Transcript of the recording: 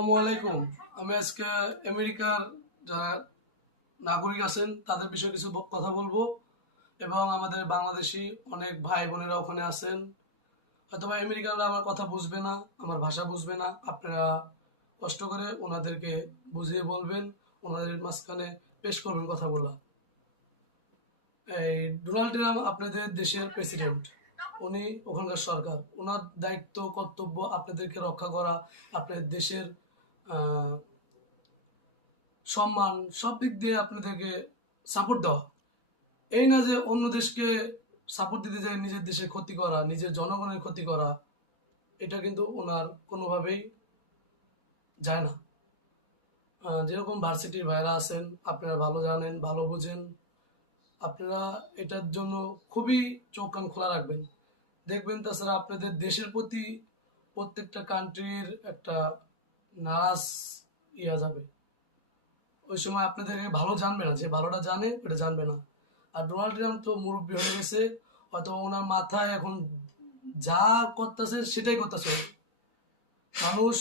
আসসালামু আলাইকুম। আমি আজকে আমেরিকার যারা নাগরিক আছেন তাদের বিষয়ে কিছু কথা বলবো এবং আমাদের বাংলাদেশী অনেক ভাই বোনেরা ওখানে আছেন। হয়তোবা আমেরিকানরা আমার কথা বুঝবে না, আমার ভাষা বুঝবে না। আপনারা কষ্ট করে ওনাদেরকে বুঝিয়ে বলবেন, ওনাদের মাঝখানে পেশ করবেন কথাগুলা। এই ডোনাল্ড ট্রাম্প আপনাদের দেশের প্রেসিডেন্ট, উনি ওখানকার সরকার, ওনার দায়িত্ব কর্তব্য আপনাদেরকে রক্ষা করা, আপনাদের দেশের আহ, সম্মান সব দিক দিয়ে আপনাদেরকে সাপোর্ট দেওয়া। এই না যে অন্য দেশকে সাপোর্ট দিতে যায় নিজের দেশের ক্ষতি করা, নিজের জনগণের ক্ষতি করা। এটা কিন্তু ওনার কোনোভাবেই যায় না। যেরকম ভার্সিটির ভাইরা আছেন, আপনারা ভালো জানেন, ভালো বোঝেন। আপনারা এটার জন্য খুবই চোখ কান খোলা রাখবেন। দেখবেন তাছাড়া আপনাদের দেশের প্রতি প্রত্যেকটা কান্ট্রির একটা নারাজ ইয়া যাবে। ওই সময় আপনাদেরকে ভালো জানবে না, যে ভালোটা জানে ওটা জানবে না। আর ডোনাল্ড ট্রাম্প তো মুরব্বী হয়ে গেছে, হয়তো ওনার মাথায় এখন যা করতেছে সেটাই করতেছে। মানুষ